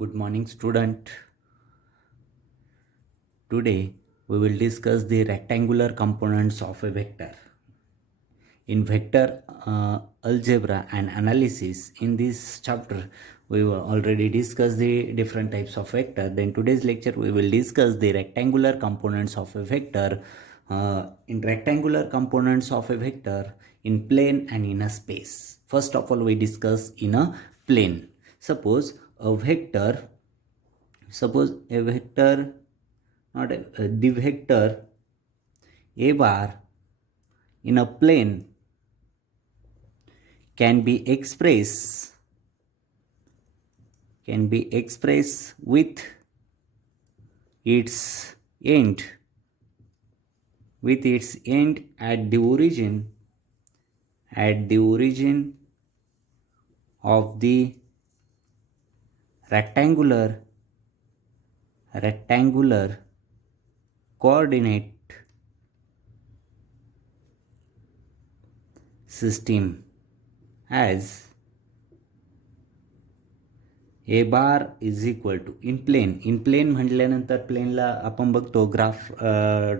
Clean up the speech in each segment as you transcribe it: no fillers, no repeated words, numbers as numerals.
Good morning, student. Today we will discuss the rectangular components of a vector. In vector algebra and analysis, in this chapter, we will already discuss the different types of vector. Then today's lecture we will discuss the rectangular components of a vector. In rectangular components of a vector in plane and in a space. First of all, we discuss in a plane. Suppose a vector suppose a vector not a, the vector a bar in a plane can be expressed with its end at the origin of the rectangular coordinate system as A bar is equal to in plane म्हटल्यानंतर प्लेनला आपण बघतो graph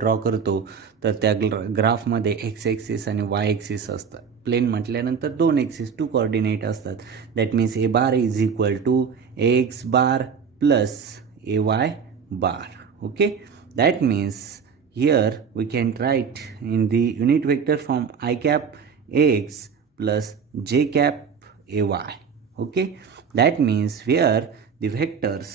draw करतो तर त्या ग्राफमध्ये x axis आणि Y axis असतात. प्लेन म्हटल्यानंतर दोन एक्सिस टू कोऑर्डिनेट असतात. That means A bar is equal to A X bar plus A Y bar. Okay, that means here we can write in the unit vector form I cap A X plus J cap A Y. Okay, that means where the vectors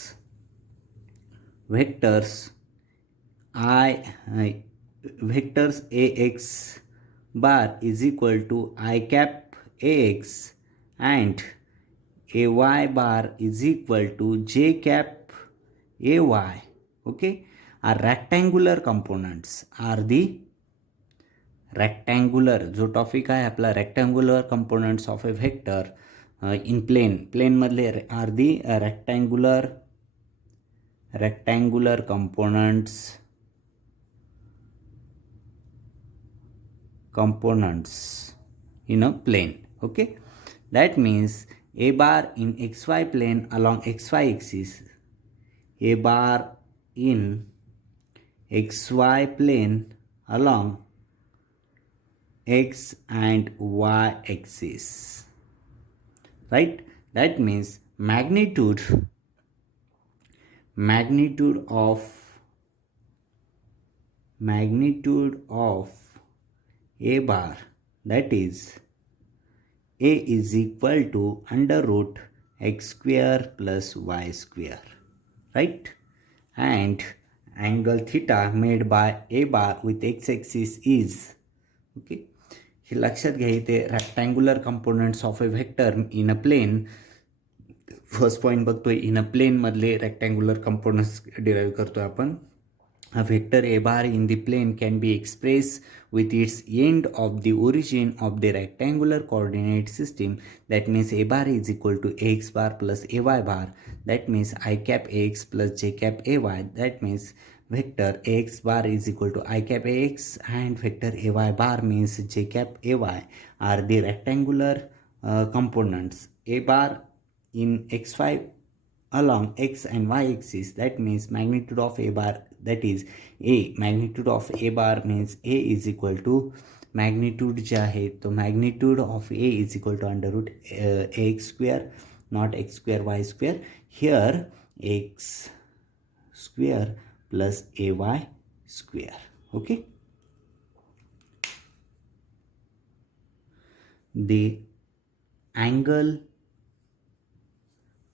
ax bar is equal to I cap ax and ay bar is equal to j cap ay. Okay, are rectangular components are the rectangular जो टॉपिक आहे आपला rectangular components of a vector in plane मधले are the rectangular components in a plane. Okay, that means a bar in xy plane along xy axis, a bar in xy plane along x and y axis, right? That means magnitude of a bar, that is a is equal to under root x square plus y square, right? And angle theta made by a bar with x axis is, okay, हे लक्षात घ्या. इथे rectangular components of a vector in a plane. First point बघतोय, in a plane मधले rectangular components derive करतोय आपण. A vector a bar in the plane can be expressed with its end of the origin of the rectangular coordinate system. That means a bar is equal to ax bar plus ay bar. That means I cap ax plus j cap ay. That means vector ax bar is equal to I cap ax and vector ay bar means j cap ay are the rectangular components. A bar in xy along x and y axis, that means magnitude of a bar, that is a magnitude of a bar means a is equal to magnitude जे आहे तो magnitude of a is equal to under root ax square, not x square y square. Here x square plus ay square. Okay, the angle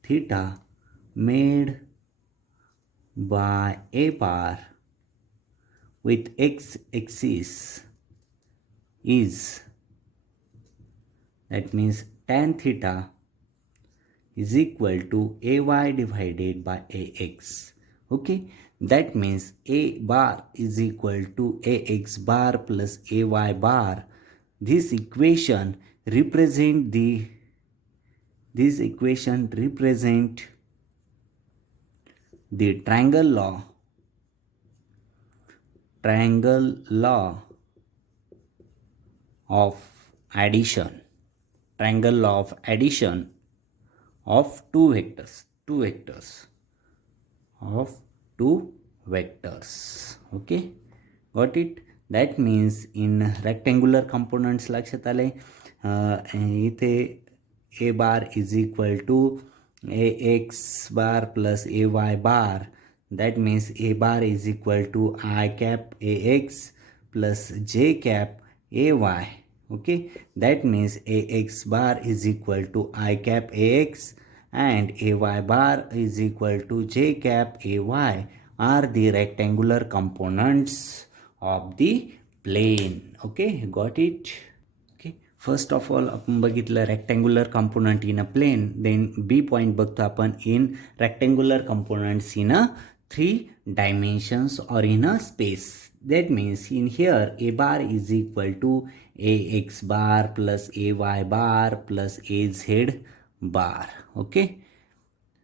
theta made by a bar with x axis is, that means tan theta is equal to ay divided by ax. Okay, that means a bar is equal to ax bar plus ay bar. This equation represent the triangle law of addition of two vectors. two vectors of two vectors. Okay, got it? That means in rectangular components लक्षात आले, इथे a bar is equal to ax bar plus ay bar. That means a bar is equal to I cap ax plus j cap ay. Okay, that means ax bar is equal to I cap ax and ay bar is equal to j cap ay are the rectangular components of the plane. Okay, got it? Okay, first of all आपण बघितलं rectangular component in a plane. Then B point बघतो आपण in rectangular components in a 3 dimensions or in a space. That means in here a bar is equal to ax bar plus ay bar plus az bar. Okay,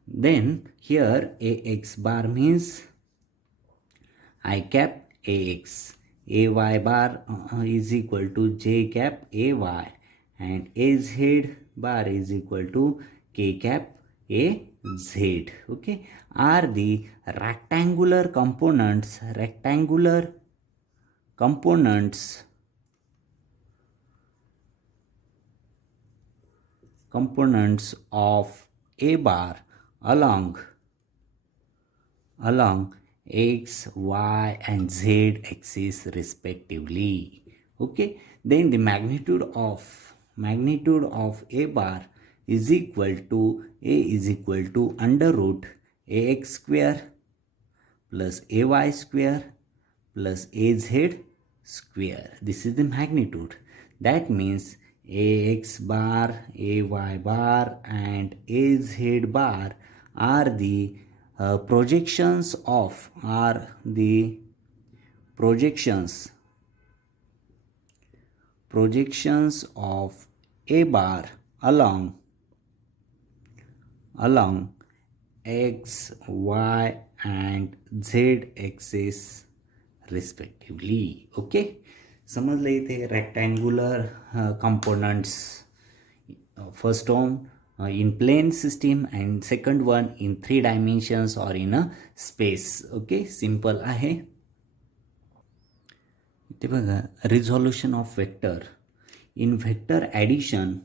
then here ax bar means I cap ax, ay bar is equal to j cap ay and az bar is equal to k cap az. Okay, are the rectangular components of a bar along x, y and z axis respectively. Okay, then the magnitude of a bar is equal to under root ax square plus ay square plus az square. This is the magnitude. That means ax bar, ay bar and az bar are the projections of a bar along x, y and z axis respectively. Okay, समजलं इथे rectangular components. First one in plane system and second one in 3 dimensions or in a space. Okay, simple आहे. इथे बघा resolution of vector in vector addition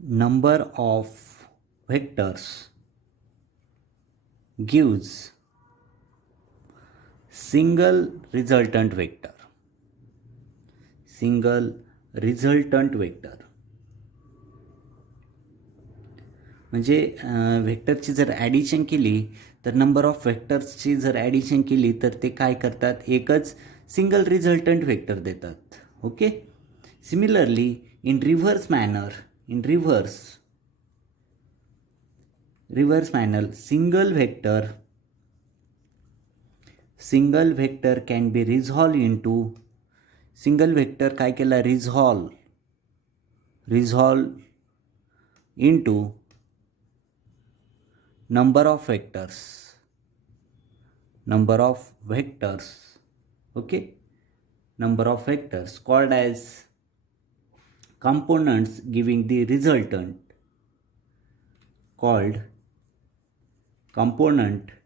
number of vectors gives single resultant vector. म्हणजे व्हेक्टरची जर ॲडिशन केली तर number of व्हेक्टर्सची जर ॲडिशन केली तर ते काय करतात, एकच सिंगल रिझल्टंट व्हेक्टर देतात. Okay, similarly in reverse manner single vector can be resolved into काय केला, resolve into number of vectors. Okay, number of vectors called as components giving the resultant, called components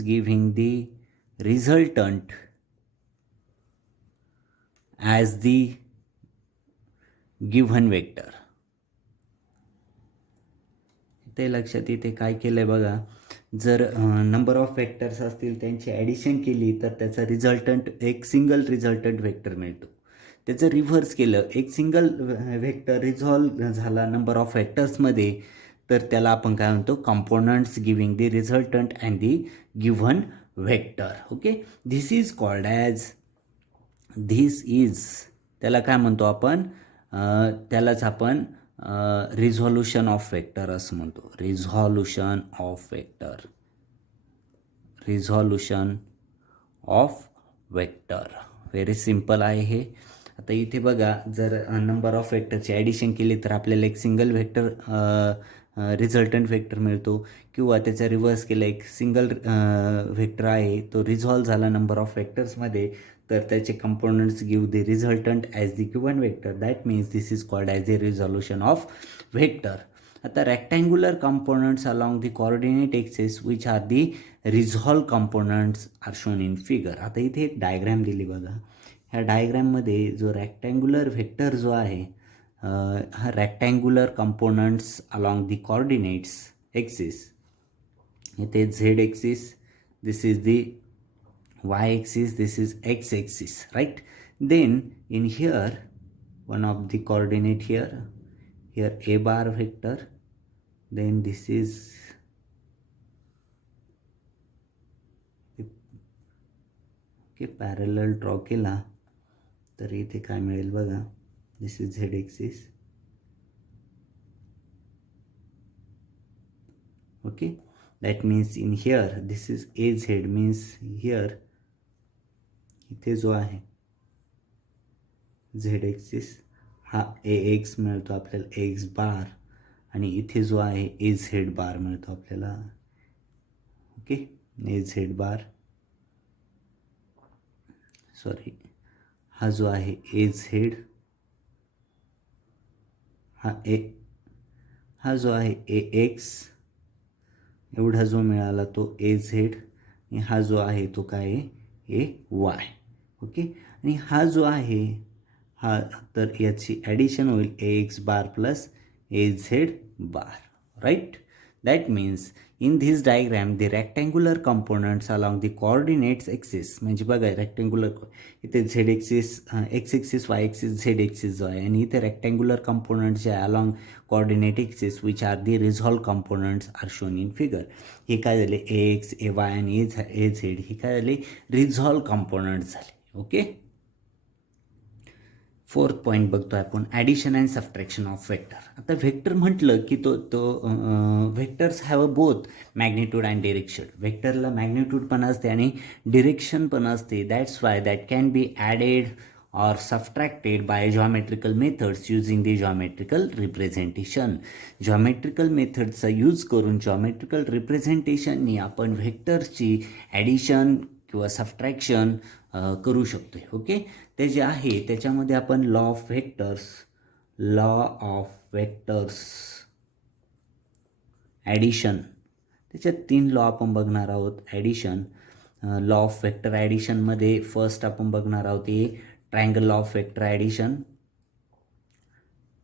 giving the resultant as the given vector. ते लक्षात येते काय केलंय बघा, जर number of vectors असतील त्यांची ॲडिशन केली तर त्याचा रिझल्टंट एक सिंगल रिझल्टंट व्हेक्टर मिळतो. त्याचं रिव्हर्स केलं, एक सिंगल व्हेक्टर रिझॉल्व झाला नंबर ऑफ व्हेक्टर्समध्ये, तर त्याला आपण काय म्हणतो, components giving the resultant and the given vector. Okay, this is त्याला काय म्हणतो आपण, त्यालाच आपण रिझॉल्युशन ऑफ व्हेक्टर असं म्हणतो. Resolution of vector very simple आहे हे. आता इथे बघा, जर नंबर ऑफ व्हेक्टरची ॲडिशन केली तर आपल्याला एक सिंगल व्हेक्टर रिझल्टंट व्हेक्टर मिळतो, किंवा त्याचा रिव्हर्स केला, एक सिंगल व्हेक्टर आहे तो रिझॉल्व झाला नंबर ऑफ व्हेक्टर्समध्ये, तर त्याचे components give the resultant as the given vector. That means this is called as a resolution of vector. आता rectangular components along the coordinate axis which are the resolved components are shown in figure. आता इथे एक डायग्रॅम दिली बघा. ह्या डायग्रॅममध्ये जो rectangular vector जो आहे, हा rectangular components along the coordinates axis, इथे Z axis, this is the y axis, this is x axis, right? Then in here, one of the coordinate here a bar vector, then this is okay, parallel draw केला तर इथे काय मिळेल बघा, this is z axis, okay, that means in here this is az, means here इथे जो आहे Z axis हा ए एक्स मिळतो आपल्याला, एक्स बार, आणि इथे जो आहे ए झेड बार मिळतो आपल्याला. ओके, ए झेड बार, सॉरी, हा जो आहे ए झेड, हा जो आहे ए एक्स, एवढा जो मिळाला तो ए झेड, आणि हा जो आहे तो काय आहे ए वाय. ओके, आणि हा जो आहे हा, तर याची ॲडिशन होईल A X bar plus A Z bar, right. That means in this diagram the rectangular components along the coordinates axis, म्हणजे बघा रेक्टँग्युलर, इथे Z axis, X axis, Y axis, Z axis जो आहे, आणि इथे रेक्टँग्युलर कंपोनंट्स जे आहे along coordinate axis which are the resolved components are shown in figure. हे काय झाले, ए एक्स, ए वाय आणि ए झेड, हे काय झाले रिझॉल्व कंपोनंट्स झाले. ओके, फोर्थ पॉईंट बघतो आपण, addition and subtraction of vector. आता व्हेक्टर म्हटलं की तो vectors have a both magnitude and direction. व्हेक्टरला मॅग्निट्यूड पण असते आणि डिरेक्शन पण असते. That's why that can be added or subtracted by geometrical methods using the geometrical representation. Geometrical methodsचा यूज करून geometrical representationनी आपण व्हेक्टर्सची ॲडिशन किंवा सबट्रॅक्शन करू शकतो. ओके, ते जे आहे त्याच्यामध्ये आपण लॉ ऑफ व्हेक्टर्स ॲडिशन, त्याच्यात 3 लॉ आपण बघणार आहोत. ॲडिशन, लॉ ऑफ व्हेक्टर ॲडिशनमध्ये फर्स्ट आपण बघणार आहोत हे triangle law of vector addition,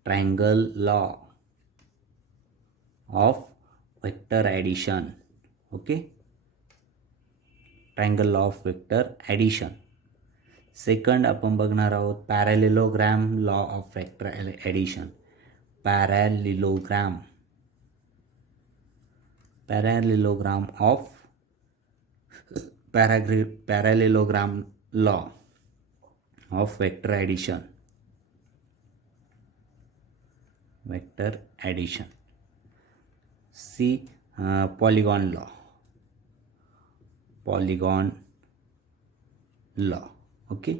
triangle law of vector addition. Okay, triangle law of vector addition. Second आपण बघणार आहोत parallelogram law of vector addition, parallelogram of parallelogram law of vector addition. C polygon law. Okay,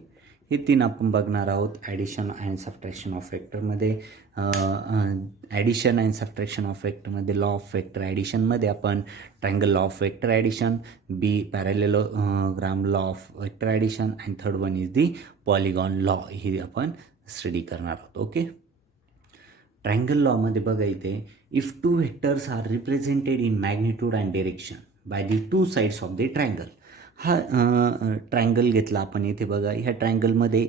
हे 3 आपण बघणार आहोत addition and subtraction of व्हेक्टरमध्ये. Addition and subtraction of व्हेक्टरमध्ये law of vector ॲडिशनमध्ये आपण triangle law of vector addition, B parallelogram law of vector addition, and third one is the polygon law. ही आपण स्टडी करणार आहोत. ओके, ट्रायंगल लॉमध्ये बघा इथे, if 2 vectors are represented in magnitude and direction by the 2 sides of the triangle. हा triangle घेतला आपण इथे बघा, ह्या ट्रायंगलमध्ये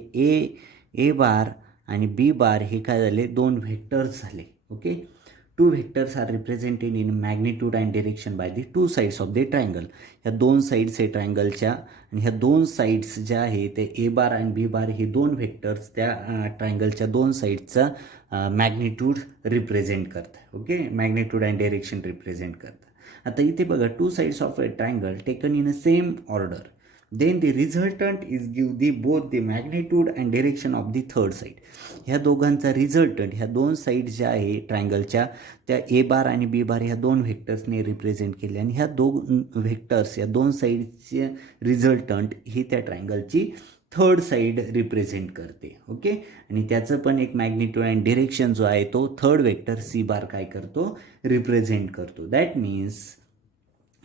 ए बार आणि बी बार हे काय झाले 2 व्हेक्टर्स झाले. Okay, 2 vectors are represented in magnitude and direction by the 2 sides of the triangle. ह्या 2 साइड्स आहे ट्रायंगलच्या, आणि ह्या 2 साइड्स ज्या आहे ते ए बार आणि बी बार हे 2 व्हेक्टर्स त्या ट्रायंगलच्या 2 साइड्सचा मॅग्निट्यूड रिप्रेझेंट करतात. Okay, magnitude and direction represent करतात. आता इथे बघा, 2 sides of a triangle taken in a same order, then the resultant is give the both the magnitude and direction of the third side. ह्या दोघांचा रिझल्टंट, ह्या 2 साईड ज्या आहे ट्रायंगलच्या त्या ए बार आणि बी बार ह्या 2 व्हेक्टर्सने रिप्रेझेंट केले, आणि ह्या 2 व्हेक्टर्स या 2 साईडचे रिझल्टंट ही त्या ट्रायंगलची थर्ड साईड रिप्रेझेंट करते. ओके, आणि त्याचं पण एक मॅग्निट्यूड अँड डिरेक्शन जो आहे तो थर्ड वेक्टर सी बार काय करतो, रिप्रेझेंट करतो. That means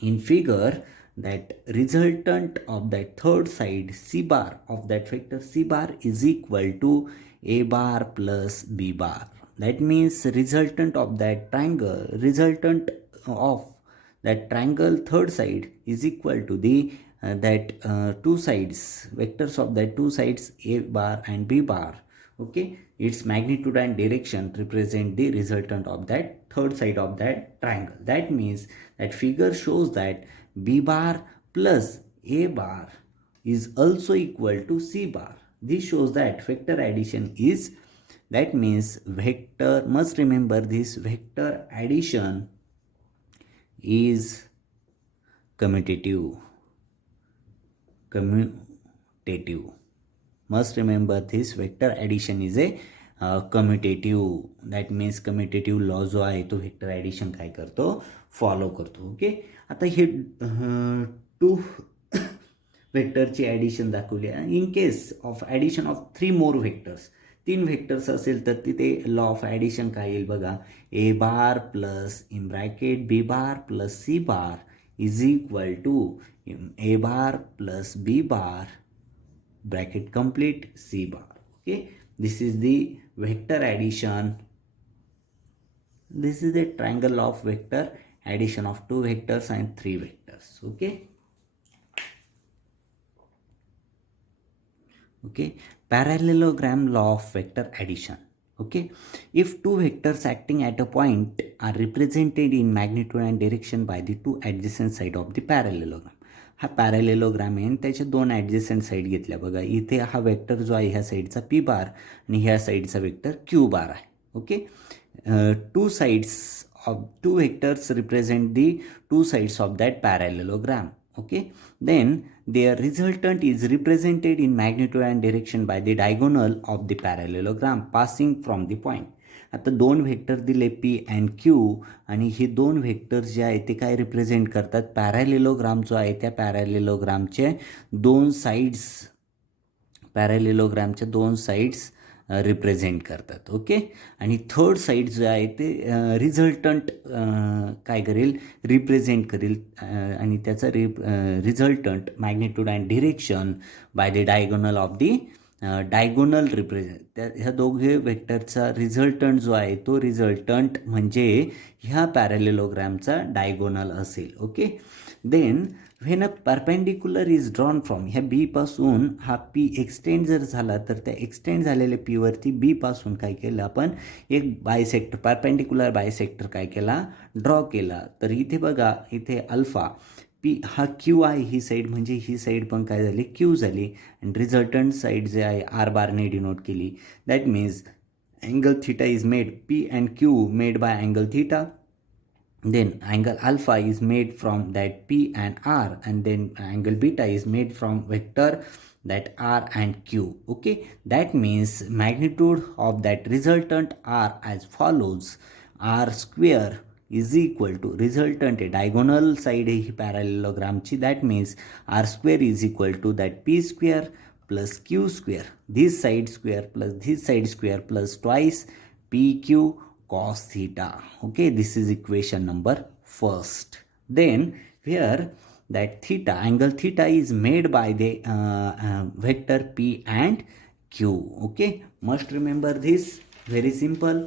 in figure that resultant of that third side c bar of that vector c bar is equal to a bar plus b bar. That means resultant of that triangle, resultant of that triangle third side is equal to the that two sides, vectors of that two sides a bar and b bar. Okay, its magnitude and direction represent the resultant of that third side of that triangle. That means that figure shows that b bar plus a bar is also equal to c bar. This shows that vector addition is, that means vector, must remember this, vector addition is commutative. Must remember this, vector addition is a commutative. That means commutative law जो आहे तो vector addition काय करतो, फॉलो करतो. ओके, आता हे टू व्हेक्टरची addition दाखवली आहे. In case of addition of 3 more vectors, 3 vectors असेल तर तिथे लॉ ऑफ ॲडिशन काय येईल बघा, A bar plus in bracket B bar plus C bar is equal to a bar plus b bar bracket complete c bar. Okay, this is the vector addition. This is the triangle of vector addition of 2 vectors and 3 vectors. Okay, parallelogram law of vector addition. Okay, if two vectors acting at a point are represented in magnitude and direction by the two adjacent side of the parallelogram. हा पॅरॅलेलोग्राम आहे आणि त्याचे 2 adjacent side घेतल्या बघा. इथे हा वेक्टर जो आहे ह्या साईडचा पी बार आणि ह्या साईडचा वेक्टर क्यू बार आहे. Okay, two sides of two vectors represent the two sides of that parallelogram. Okay, then their resultant is represented in magnitude and direction by the diagonal of the parallelogram passing from the point. आता 2 व्हेक्टर दिले P and Q आणि हे 2 व्हेक्टर्स जे आहे ते काय रिप्रेझेंट करतात, पॅरॅलेलोग्राम जो आहे त्या पॅरॅलेलोग्रामचे 2 साईड्स, पॅरॅलेलोग्रामच्या 2 साईड्स रिप्रेझेंट करतात. ओके, आणि थर्ड साईड जो आहे ते रिझल्टंट काय करेल, रिप्रेझेंट करेल आणि त्याचा resultant magnitude and direction by the diagonal of the diagonal represent. त्या ह्या दोघे वेक्टरचा रिझल्टंट जो आहे तो रिझल्टंट म्हणजे ह्या पॅरॅलेलोग्रामचा डायगोनल असेल. Okay, then when a perpendicular is drawn from, ह्या बी पासून हा पी एक्सटेंड जर झाला तर त्या एक्सटेंड झालेल्या पी वरती बी पासून काय केलं आपण, एक बायसेक्टर, परपेंडिक्युलर बायसेक्टर काय केला, ड्रॉ केला. तर इथे बघा, इथे अल्फा पी हा क्यू आहे, ही साईड म्हणजे ही साईड पण काय झाली, क्यू झाली. आणि रिझल्टंट साईड जे आहे आर बारने डिनोट केली. That means angle theta is made, P and Q made by angle theta. Then angle alpha is made from that P and R, and then angle beta is made from vector that R and Q. Okay, that means magnitude of that resultant are as follows: R square is equal to resultant a diagonal side ही parallelogram ची, that means R square is equal to that P square plus Q square, this side square plus this side square plus twice PQ cos theta. Okay, this is equation number first. Then here that theta, angle theta is made by the vector P and Q. Okay, must remember this, very simple.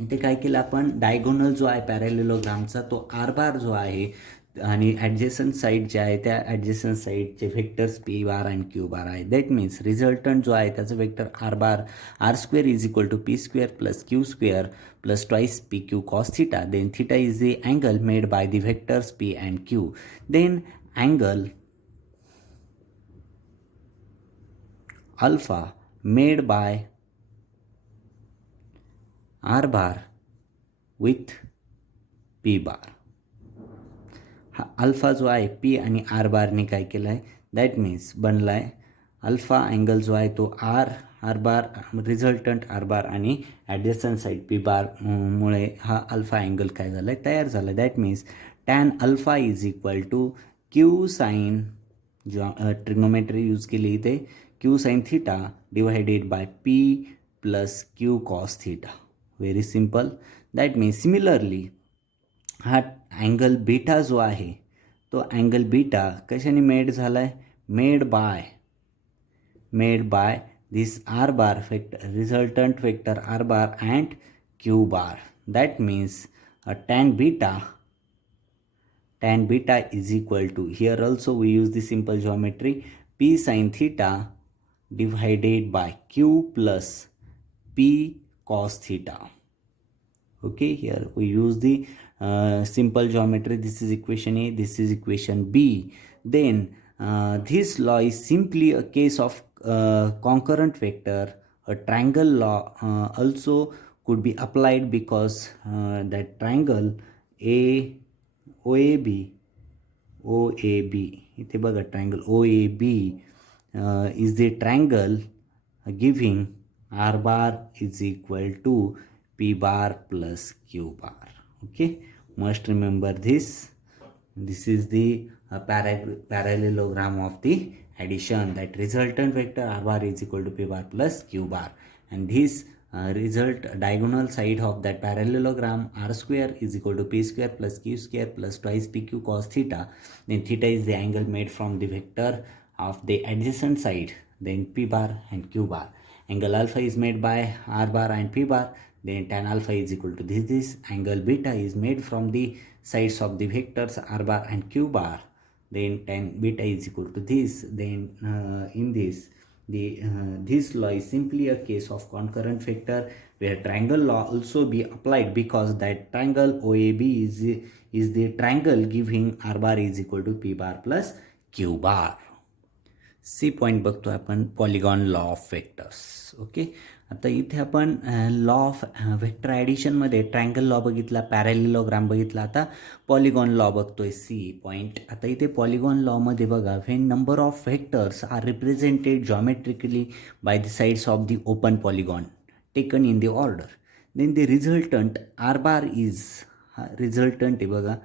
इथे काय केलं आपण, डायगोनल जो आहे पॅरॅलेलोग्रामचा तो R बार जो आहे आणि ॲडजेसंट साईड जे आहे त्या ॲडजेसंट साईडचे vectors P bar and Q bar आहे. दॅट मीन्स रिझल्टंट जो आहे त्याचं vector R bar, R square is equal to P square plus Q square plus twice P Q cos theta. Then theta is the angle made by the vectors P and Q. Then angle alpha made by R bar with P bar. हा alpha जो आहे पी आणि आर बारने काय केलं आहे, that means बनला आहे alpha angle जो आहे तो R bar, resultant R bar आणि ॲडजस्टंट साईड पी बार मुळे हा अल्फा अँगल काय झाला आहे, तयार झाला आहे. That means tan alpha is equal to Q sine, जो ट्रिग्नोमेट्री यूज केली इथे, q sin theta divided by p plus q cos theta. Very simple. That means similarly हा अँगल बीटा जो आहे तो अँगल बीटा कशाने मेड झाला आहे, made by this r bar vector, resultant vector r bar and q bar. That means tan beta is equal to, here also we use the simple geometry, p sin theta divided by q plus p cos theta. Okay, here we use the simple geometry. This is equation A, this is equation B. Then this law is simply a case of concurrent vector. A triangle law also could be applied because that triangle OAB इथे बघा triangle OAB is the triangle giving r bar is equal to p bar plus q bar. Okay, must remember this. This is the parallelogram of the addition, that resultant vector r bar is equal to p bar plus q bar, and this result diagonal side of that parallelogram r square is equal to p square plus q square plus twice pq cos theta. Then theta is the angle made from the vector of the adjacent side, then p bar and q bar. Angle alpha is made by r bar and p bar. Then tan alpha is equal to this. Angle beta is made from the sides of the vectors r bar and q bar. Then tan beta is equal to this. Then in this, this law is simply a case of concurrent vector where triangle law also be applied because that triangle OAB is the triangle giving r bar is equal to p bar plus q bar. C point बघतो आपण polygon law of vectors. Okay, आता इथे आपण law of vector ॲडिशनमध्ये triangle law बघितला, parallelogram बघितला, आता polygon law बघतोय सी पॉईंट. आता इथे पॉलिगॉन लॉमध्ये बघा, when number of vectors are represented geometrically by the sides of the open polygon taken in the order, then the resultant R bar is, resultant आहे बघा,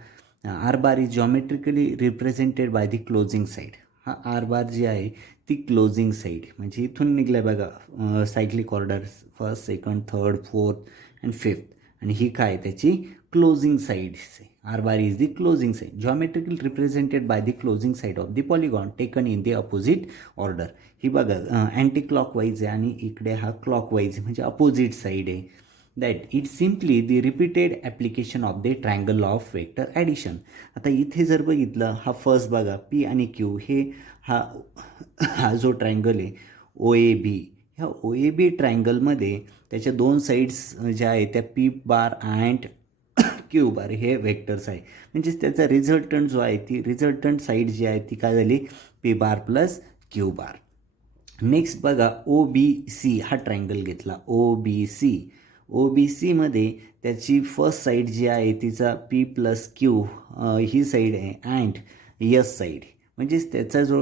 R bar is geometrically represented by the closing side. हा R bar जी आहे ती closing side, म्हणजे इथून निघलं बघा cyclic order, first second third fourth and fifth, आणि ही काय त्याची क्लोजिंग साईड आहे. R bar is the closing side, geometrical represented by the closing side of the polygon taken in the opposite order. ही बघा अँटी क्लॉकवाईज आहे आणि इकडे हा क्लॉकवाईज आहे, म्हणजे अपोजिट साईड आहे. That it simply the repeated application of the triangle law of vector addition. आता इथे जर बघितलं, हा फर्स्ट बघा पी आणि क्यू, हे हा जो ट्रायंगल आहे OAB, ह्या OAB ट्रायंगलमध्ये त्याच्या दोन साईड्स ज्या आहेत त्या P bar and Q bar हे व्हेक्टर्स आहे, म्हणजेच त्याचा रिझल्टंट जो आहे ती रिझल्टंट साईड जी आहे ती काय झाली, P bar plus Q bar. Next बघा OBC हा ट्रायंगल घेतला, OBCमध्ये त्याची फर्स्ट साईड जी आहे तिचा पी प्लस क्यू ही साईड आहे अँड यस साईड, म्हणजेच त्याचा जो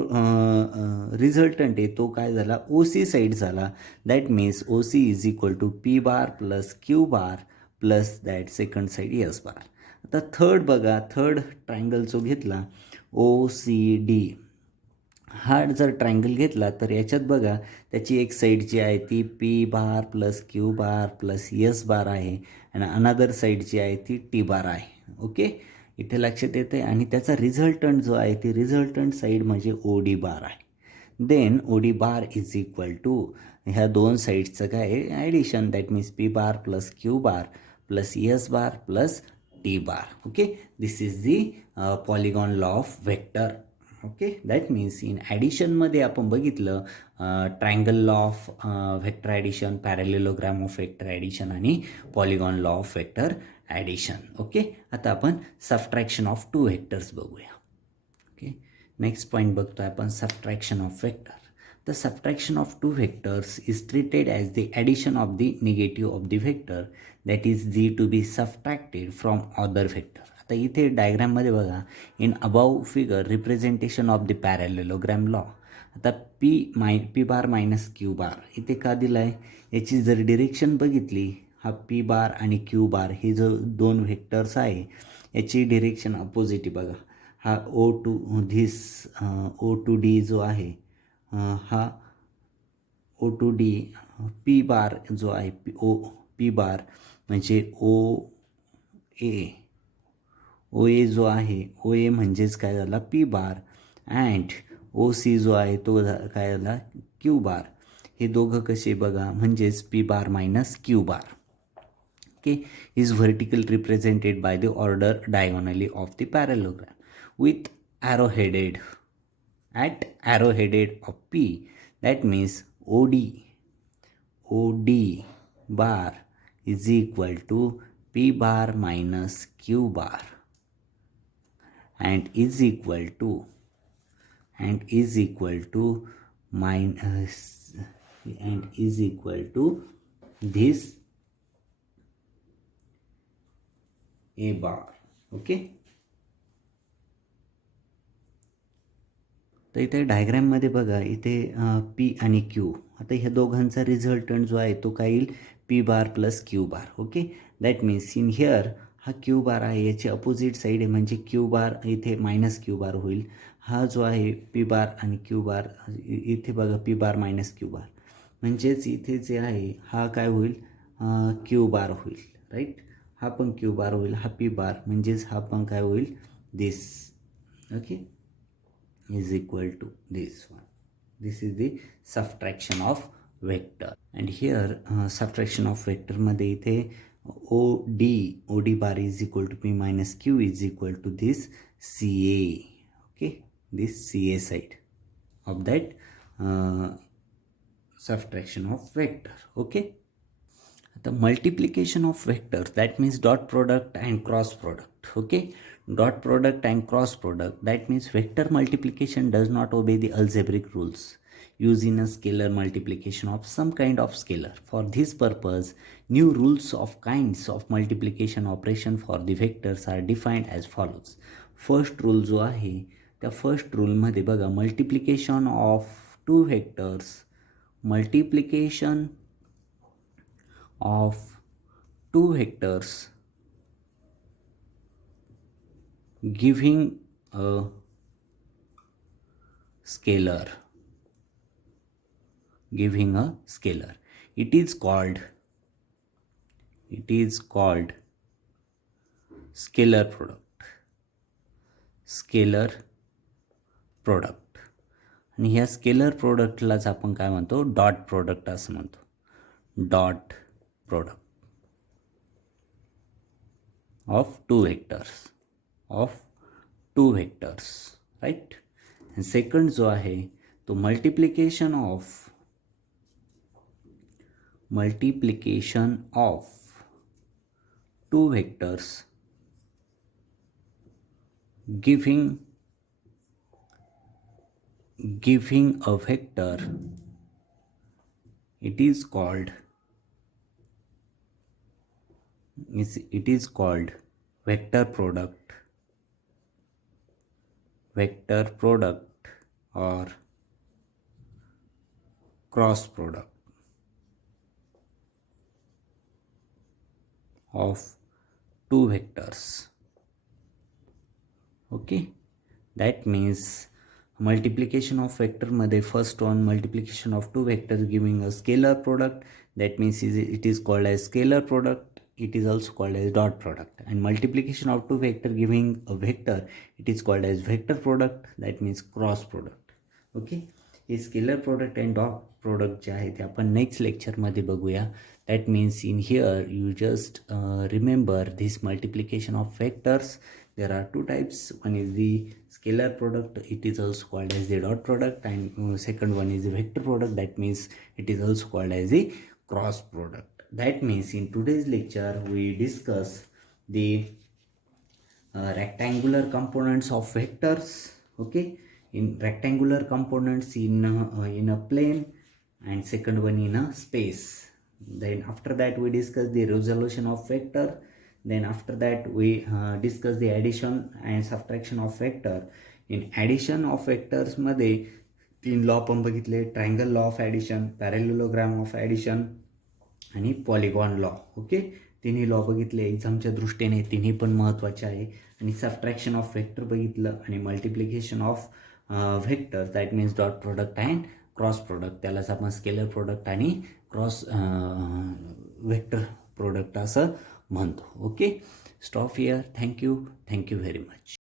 रिझल्टंट आहे तो काय झाला, OC साईड झाला. That means OC is equal to P bar plus Q bar plus that second side S bar. आता थर्ड बघा, थर्ड ट्रायंगल जो घेतला OCD, हा जर ट्रायंगल घेतला तर याच्यात बघा त्याची एक साईड जी आहे ती P bar plus Q bar plus S bar आहे आणि अनदर साईड जी आहे ती टी बार आहे. ओके, इथे लक्षात येते. आणि त्याचा रिझल्टंट जो आहे ती रिझल्टंट साईड म्हणजे OD बार आहे. Then OD bar is equal to ह्या दोन साईडचं काय आहे addition, that means P bar plus Q bar plus S bar plus T bar. Okay, this is the polygon law of vector. Okay, that means in ॲडिशनमध्ये आपण बघितलं triangle law of vector addition, parallelogram of vector addition आणि polygon law of vector addition. Okay, आता आपण subtraction of two vectors बघूया. Okay, next point बघतोय आपण subtraction of vector. The subtraction of two vectors is treated as the addition of the negative of the vector that is जी to be subtracted from other vector. आता इथे डायग्राममध्ये बघा, in above figure representation of the parallelogram law. आता P bar minus Q bar इथे का दिला आहे, याची जर डिरेक्शन बघितली, हा पी बार आणि क्यू बार हे जो दोन व्हेक्टर्स आहे याची डिरेक्शन अपोजिट बघा. हा O to D जो आहे हा O to D P bar जो आहे पी बार म्हणजे ओ ए जो आहे ओ ए म्हणजेच काय झाला पी बार अँड ओ सी जो आहे तो काय झाला क्यू बार. हे दोघं कसे बघा म्हणजेच P bar minus Q bar. Okay is vertical represented by the order diagonally of the पॅरेलोग्राम with arrow-headed at arrow-headed of P. That means OD bar is equal to P bar minus Q bar and is equal to minus and is equal to this A bar. Okay. तर इथे डायग्रॅममध्ये बघा इथे पी आणि क्यू. आता ह्या दोघांचा रिझल्टंट जो आहे तो काय येईल P bar plus Q bar. Okay that means in here हा क्यू बार आहे याची अपोजिट साईड आहे म्हणजे क्यू बार इथे मायनस क्यू बार होईल. हा जो आहे पी बार आणि क्यू बार इथे बघा पी बार मायनस क्यू बार म्हणजेच इथे जे आहे हा काय होईल क्यू बार होईल. राईट हा पण क्यू बार होईल हा पी बार म्हणजेच हा पण काय होईल this. Okay is equal to this one. This is the subtraction of vector and here subtraction of vector मध्ये इथे OD bar is equal to P minus Q is equal to this CA. Okay this CA side of that subtraction of vector. Okay the multiplication of vectors that means dot product and cross product. Okay dot product and cross product that means vector multiplication does not obey the algebraic rules used in a scalar multiplication of some kind of scalar. For this purpose new rules of kinds of multiplication operation for the vectors are defined as follows. First rule जो आहे त्या फर्स्ट रूलमध्ये बघा multiplication of two vectors giving a scalar it is called scalar product आणि ह्या स्केलर प्रोडक्टलाच आपण काय म्हणतो डॉट प्रोडक्ट असं म्हणतो. Dot product of two vectors right. and second जो आहे तो multiplication of two vectors giving a vector it is called vector product or cross product of two vectors. Okay that means multiplication of vector मध्ये first one multiplication of two vectors giving a scalar product that means it is called as scalar product. It is also called as dot product. And multiplication of two vector giving a vector it is called as vector product that means cross product. Okay हे scalar product and dot product जे आहे ते आपण next लेक्चरमध्ये बघूया. That means in here you just remember this multiplication of vectors. There are two types. One is the scalar product. It is also called as the dot product. And second one is the vector product. That means it is also called as the cross product. That means in today's lecture we discuss the rectangular components of vectors. Okay, in rectangular components in a plane, and second one in a space. Then after that we discuss the resolution of vector. Then after that we discuss the addition and subtraction of vector. In addition of vectors मध्ये तीन law आपण बघितले. Triangle law of addition, parallelogram of addition आणि polygon law. Okay तिन्ही law बघितले एक्झामच्या दृष्टीने, तिन्ही पण महत्त्वाचे आहे. आणि सबट्रॅक्शन ऑफ वेक्टर बघितलं आणि multiplication of vector that means dot product and cross product, त्यालाच आपण स्केलर प्रोडक्ट आणि क्रॉस वेक्टर प्रोडक्ट असं म्हणतो. Okay, stop here. Thank you very much.